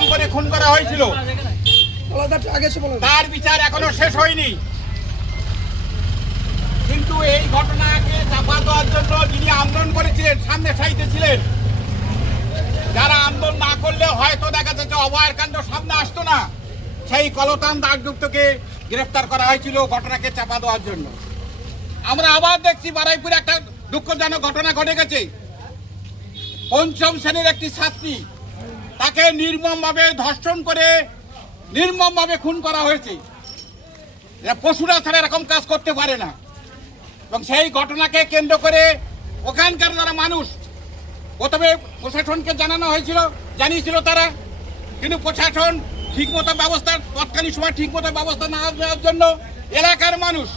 ধর্ষণ করে খুন করা হয়েছিল তার বিচার এখনো শেষ হয়নি। কিন্তু এই ঘটনাকে চাপা দেওয়ার জন্য যিনি আন্দোলন করেছিলেন, সামনে সাইতে ছিলেন, যারা আন্দোলন না করলে হয়তো দেখা যাচ্ছে অভয়ের কাণ্ড সামনে আসতো না, সেই কলতান দাসগুপ্তকে গ্রেফতার করা হয়েছিল ঘটনাকে চাপা দেওয়ার জন্য। আমরা আবার দেখছি বারুইপুরে একটা দুঃখজনক ঘটনা ঘটে গেছে। পঞ্চম শ্রেণীর একটি ছাত্রী, তাকে নির্মমভাবে ধর্ষণ করে নির্মমভাবে খুন করা হয়েছে। পশুরা ছাড়া এরকম কাজ করতে পারে না। এবং সেই ঘটনাকে কেন্দ্র করে ওখানকার যারা মানুষ, প্রথমে প্রশাসনকে জানানো হয়েছিল, জানিয়েছিল তারা, কিন্তু প্রশাসন ঠিকমতো ব্যবস্থা, তৎকালীন সময় ঠিকমতো ব্যবস্থা না নেওয়ার জন্য এলাকার মানুষ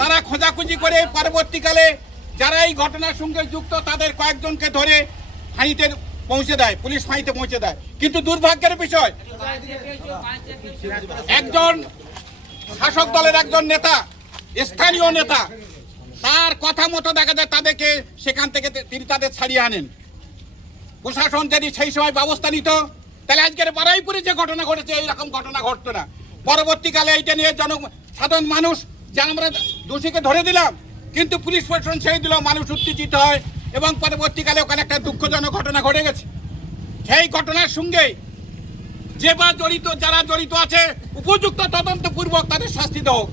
তারা খোঁজাখুঁজি করে পরবর্তীকালে যারা এই ঘটনার সঙ্গে যুক্ত তাদের কয়েকজনকে ধরে ফাঁড়িতে পৌঁছে দেয়, পুলিশ ফাঁড়িতে পৌঁছে দেয়। কিন্তু দুর্ভাগ্যের বিষয়, একজন শাসক দলের একজন নেতা, স্থানীয় নেতা, তার কথা মতো দেখা যায় তাদেরকে সেখান থেকে তিনি তাদের ছাড়িয়ে আনেন। প্রশাসন যদি সেই সময় ব্যবস্থা নিত তাহলে আজকের বারুইপুরে যে ঘটনা ঘটেছে এইরকম ঘটনা ঘটতো না। পরবর্তীকালে এইটা নিয়ে সাধারণ মানুষ যে আমরা দোষীকে ধরে দিলাম, কিন্তু পুলিশ প্রশাসন ছেড়ে দিল, মানুষ উত্তেজিত হয় এবং পরবর্তীকালে ওখানে একটা দুঃখজনক ঘটনা ঘটে গেছে। সেই ঘটনার সঙ্গে যারা জড়িত আছে উপযুক্ত তদন্তপূর্বক তাদের শাস্তি দেওয়া হোক,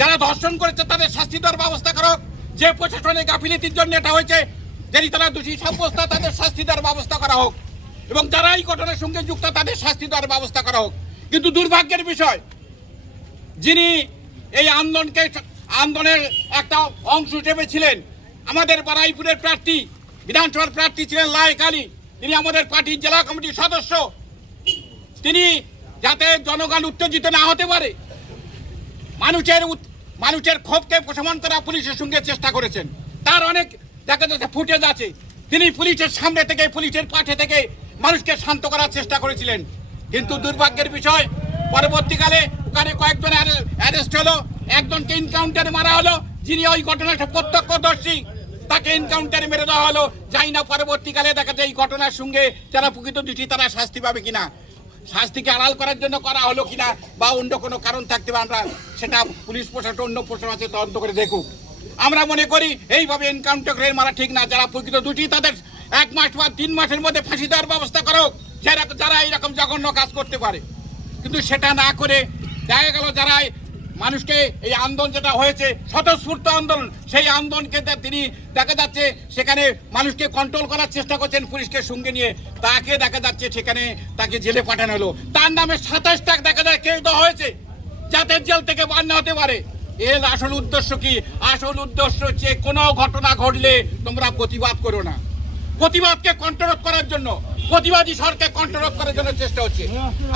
যারা ধর্ষণ করেছে তাদের শাস্তি দেওয়ার ব্যবস্থা করো, যে প্রশাসনের গাফিলতির জন্য এটা হয়েছে যদি তারা দোষী সাব্যস্ত তাদের শাস্তি দেওয়ার ব্যবস্থা করা হোক, এবং যারা এই ঘটনার সঙ্গে যুক্ত তাদের শাস্তি দেওয়ার ব্যবস্থা করা হোক। কিন্তু দুর্ভাগ্যের বিষয়, যিনি এই আন্দোলনের একটা অংশ হিসেবে ছিলেন, আমাদের বারুইপুরের প্রার্থী, বিধানসভার প্রার্থী ছিলেন লায়েক আলী, তিনি আমাদের পার্টির জেলা কমিটির সদস্য, তিনি যাতে জনগণ উত্তেজিত না হতে পারে, মানুষের ক্ষোভকে প্রশমন করা পুলিশের সঙ্গে চেষ্টা করেছেন। তার অনেক দেখা যাচ্ছে ফুটেজ আছে, তিনি পুলিশের সামনে থেকে, পুলিশের পাশে থেকে মানুষকে শান্ত করার চেষ্টা করেছিলেন। কিন্তু দুর্ভাগ্যের বিষয়, পরবর্তীকালে ওখানে কয়েকজন অ্যারেস্ট হলো, একজনকে এনকাউন্টারে মারা হলো, যিনি ওই ঘটনাটা প্রত্যক্ষদর্শী, তাকে এনকাউন্টারে মেরে দেওয়া হলো। যাই না পরবর্তীকালে দেখা যায় এই ঘটনার সঙ্গে যারা প্রকৃত দোষী তারা শাস্তি পাবে কিনা, শাস্তিকে আড়াল করার জন্য করা হলো কিনা, বা অন্য কোনো কারণ থাকতে পারে, আমরা সেটা পুলিশ প্রশাসন অন্য প্রশাসন আছে তদন্ত করে দেখুক। আমরা মনে করি এইভাবে এনকাউন্টার করে মারা ঠিক না। যারা প্রকৃত দোষী তাদের 1 মাস বা 3 মাসের মধ্যে ফাঁসি দেওয়ার ব্যবস্থা করো, যারা এইরকম জঘন্য কাজ করতে পারে। কিন্তু সেটা না করে দেখা গেল যারা মানুষকে এই আন্দোলন যেটা হয়েছে স্বতঃস্ফূর্ত আন্দোলন, সেই আন্দোলনকে তিনি দেখা যাচ্ছে সেখানে মানুষকে কন্ট্রোল করার চেষ্টা করছেন পুলিশকে সঙ্গে নিয়ে, তাকে দেখা যাচ্ছে সেখানে তাকে জেলে পাঠানো হলো। তার নামে 27 টাকা দেখা যায় কেস দেওয়া হয়েছে যাতে জেল থেকে বার না হতে পারে। এর আসল উদ্দেশ্য কি? আসল উদ্দেশ্য হচ্ছে কোনো ঘটনা ঘটলে তোমরা প্রতিবাদ করো না, প্রতিবাদকে কন্ট্রোল করার জন্য, প্রতিবাদী সরকার কন্ট্রোল করার জন্য চেষ্টা হচ্ছে।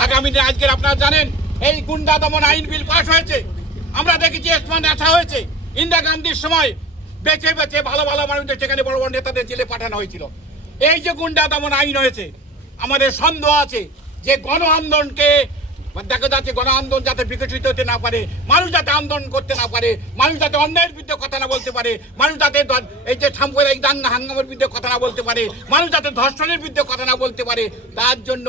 আগামী দিনে আজকের আপনারা জানেন এই গুন্ডা দমন আইন বিল পাস হয়েছে, আমরা দেখেছি এসমান আসা হয়েছে, ইন্দিরা গান্ধীর সময় বেছে বেছে ভালো ভালো মানুষদের সেখানে বড় বড় নেতাদের জেলে পাঠানো হয়েছিল। এই যে গুন্ডা দমন আইন হয়েছে, আমাদের সন্দেহ আছে যে গণ আন্দোলনকে দেখা যাচ্ছে, গণ আন্দোলন যাতে বিকশিত হতে না পারে, মানুষ যাতে আন্দোলন করতে না পারে, মানুষ যাতে অন্যায়ের বিরুদ্ধে কথা না বলতে পারে, মানুষ যাতে এই যে সাম্প্রদায়িক দাঙ্গা হাঙ্গামের বিরুদ্ধে কথা না বলতে পারে, মানুষ যাতে ধর্ষণের বিরুদ্ধে কথা না বলতে পারে, তার জন্য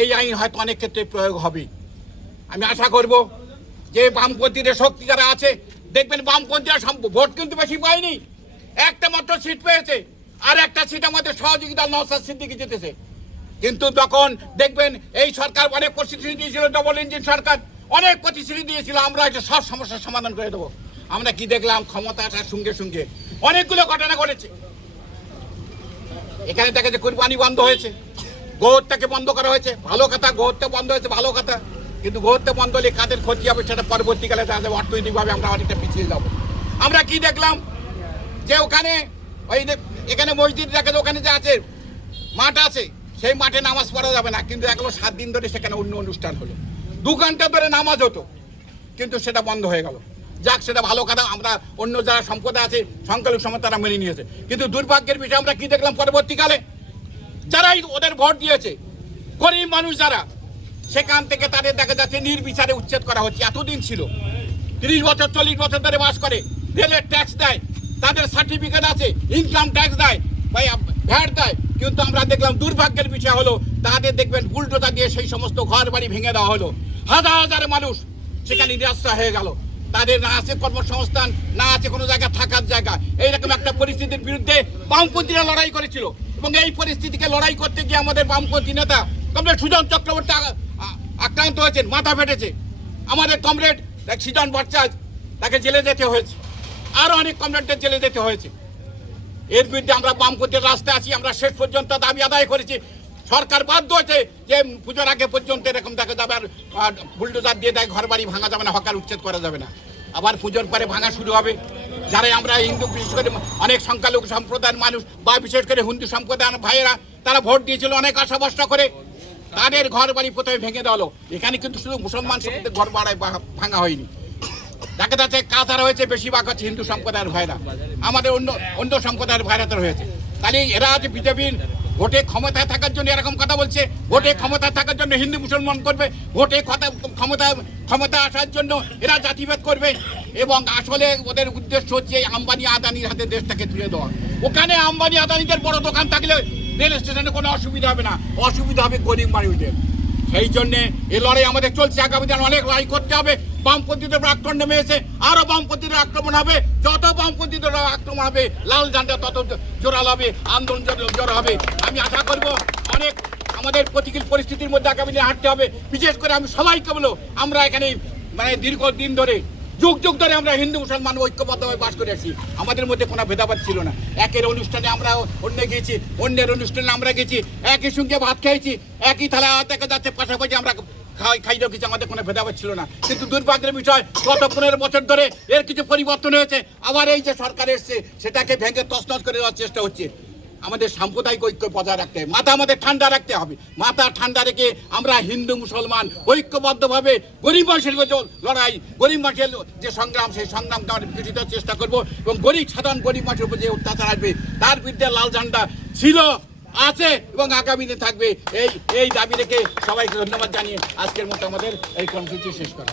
এই আইন হয়তো অনেক ক্ষেত্রে প্রয়োগ হবে। আমি আশা করব যে বামপন্থীদের শক্তি যারা আছে, দেখবেন বামপন্থীরা ভোট কিন্তু বেশি পায়নি, একটা মাত্র সিট পেয়েছে, আর একটা সিট আমাদের সহযোগী দল নওশাদ সিদ্দিকী জিতেছে। কিন্তু যখন দেখবেন এই সরকার অনেক প্রতিশ্রুতি দিয়েছিল, ডবল ইঞ্জিন সরকার অনেক প্রতিশ্রুতি দিয়েছিল আমরা এটা সব সমস্যার সমাধান করে দেবো, আমরা কি দেখলাম ক্ষমতা আসার সঙ্গে সঙ্গে অনেকগুলো ঘটনা ঘটেছে। এখানে দেখা যায় কুরবানি বন্ধ হয়েছে, গোহত্যাকে বন্ধ করা হয়েছে, ভালো কথা, গোহত্যা বন্ধ হয়েছে ভালো কথা, কিন্তু গোহত্যা বন্ধ হলে কাদের ক্ষতি হবে সেটা পরবর্তীকালে দেখা যাবে অর্থনৈতিকভাবে আমরা অনেকটা পিছিয়ে যাবো। আমরা কি দেখলাম যে ওখানে এখানে মসজিদ দেখা যায়, ওখানে যে আছে মাঠ আছে, সেই মাঠে নামাজ পড়া যাবে না, কিন্তু এগুলো 7 দিন ধরে সেখানে অন্য অনুষ্ঠান হলো, 2 ঘন্টা ধরে নামাজ হতো, কিন্তু সেটা বন্ধ হয়ে গেল। যাক, সেটা ভালো কথা, আমরা অন্য যারা সম্প্রদায় আছে সংখ্যালঘু সমাজ তারা মেনে নিয়েছে। কিন্তু দুর্ভাগ্যের বিষয় আমরা কি দেখলাম পরবর্তীকালে, যারাই ওদের ভোট দিয়েছে গরিব মানুষ যারা, সেখান থেকে তাদের দেখা যাচ্ছে নির্বিচারে উচ্ছেদ করা হচ্ছে। এতদিন ছিল 30 বছর 40 বছর ধরে বাস করে, রেলের ট্যাক্স দেয়, তাদের সার্টিফিকেট আছে, ইনকাম ট্যাক্স দেয়, ভাই ভ্যাট দেয়, কিন্তু আমরা দেখলাম দুর্ভাগ্যের বিষয় হলো তাদের দেখবেন বুলডোজার দিয়ে সেই সমস্ত ঘর বাড়ি ভেঙে দেওয়া হলো। হাজার হাজার মানুষ সেখানে নিরাশ্রয় হয়ে গেল। তাদের না আছে কর্মসংস্থান, না আছে কোনো জায়গায় থাকার জায়গা। এইরকম একটা পরিস্থিতির বিরুদ্ধে বামপন্থীরা লড়াই করেছিল এবং এই পরিস্থিতিকে লড়াই করতে গিয়ে আমাদের বামপন্থী নেতা কমরেড সুজন চক্রবর্তী আক্রান্ত হয়েছেন, মাথা ফেটেছে। আমাদের কমরেড সৃজন ভট্টাচার্য তাকে জেলে যেতে হয়েছে, আরও অনেক কমরেডদের জেলে যেতে হয়েছে। এর বিরুদ্ধে আমরা বামপন্থীর রাস্তায় আছি। আমরা শেষ পর্যন্ত দাবি আদায় করেছি। সরকার বাধ্য হয়েছে যে পুজোর আগে পর্যন্ত এরকম দেখা যাবে আর বুলডোজার দিয়ে দেয় ঘর বাড়ি ভাঙা যাবে না, হকার উচ্ছেদ করা যাবে না। আবার পুজোর পরে ভাঙা শুরু হবে। যারা আমরা হিন্দু, বিশেষ করে অনেক সংখ্যালঘু সম্প্রদায়ের মানুষ বা বিশেষ করে হিন্দু সম্প্রদায়ের ভাইয়েরা তারা ভোট দিয়েছিল অনেক আশা ভরসা করে, তাদের ঘর বাড়ি প্রথমে ভেঙে দেওয়া হলো। এখানে কিন্তু শুধু মুসলমান সম্প্রদায়ের ঘর বাড়ি ভাঙা হয়নি, দেখা যাচ্ছে কাতার হয়েছে, বেশিরভাগ হচ্ছে হিন্দু সম্প্রদায়ের ভাইরা, আমাদের অন্য সম্প্রদায়ের ভাইরা তো হয়েছে। তাহলে এরা আজ বিজেপির ভোটে ক্ষমতায় থাকার জন্য এরকম কথা বলছে, ভোটে ক্ষমতায় থাকার জন্য হিন্দু মুসলমান করবে, ভোটে ক্ষমতা আসার জন্য এরা জাতিভেদ করবে। এবং আসলে ওদের উদ্দেশ্য হচ্ছে আম্বানি আদানির হাতে দেশটাকে তুলে দেওয়া। ওখানে আম্বানি আদানিদের বড় দোকান থাকলে রেল স্টেশনে কোনো অসুবিধা হবে না, অসুবিধা হবে গরিব মানুষদের। সেই জন্যে এই লড়াই আমাদের চলছে। আগামী দিনে অনেক লড়াই করতে হবে। বামপন্থীদের আক্রমণ নেমে এসে আরো বামপন্থীদের আক্রমণ হবে। যত বামপন্থীদের আক্রমণ হবে, লাল ঝান্ডা তত জোরাল হবে, আন্দোলন জোর হবে। আমি আশা করব অনেক আমাদের প্রতিকূল পরিস্থিতির মধ্যে আগামী দিনে হাঁটতে হবে। বিশেষ করে আমি সবাইকে বলবো, আমরা এখানে দীর্ঘদিন ধরে যুগ যুগ ধরে আমরা হিন্দু মুসলমান ঐক্যবদ্ধভাবে বাস করে আসছি। আমাদের মধ্যে কোনো ভেদাভেদ ছিল না। একের অনুষ্ঠানে আমরা অন্য গেছি, অন্যের অনুষ্ঠানে আমরা গেছি, একই সঙ্গে ভাত খেয়েছি, একই থালা দেখা যাচ্ছে, পাশাপাশি আমরা খাই রেখেছি, আমাদের কোনো ভেদাভেদ ছিল না। কিন্তু দুর্ভাগ্যের বিষয়, গত 15 বছর ধরে এর কিছু পরিবর্তন হয়েছে। আবার এই যে সরকার এসছে, সেটাকে ভেঙে তছনছ করে দেওয়ার চেষ্টা হচ্ছে। আমাদের সাম্প্রদায়িক ঐক্য বজায় রাখতে হবে, মাথা আমাদের ঠান্ডা রাখতে হবে। মাথা ঠান্ডা রেখে আমরা হিন্দু মুসলমান ঐক্যবদ্ধভাবে গরিব মানুষের লড়াই, গরিব মানুষের যে সংগ্রাম, সেই সংগ্রামকে আমরা বিকশিত চেষ্টা করব। এবং সাধারণ গরিব মানুষের উপর যে অত্যাচার আসবে, তার বিরুদ্ধে লাল ঝান্ডা ছিল, আছে এবং আগামী দিনে থাকবে। এই দাবি রেখে সবাইকে ধন্যবাদ জানিয়ে আজকের মতো আমাদের এই কর্মসূচি শেষ করা।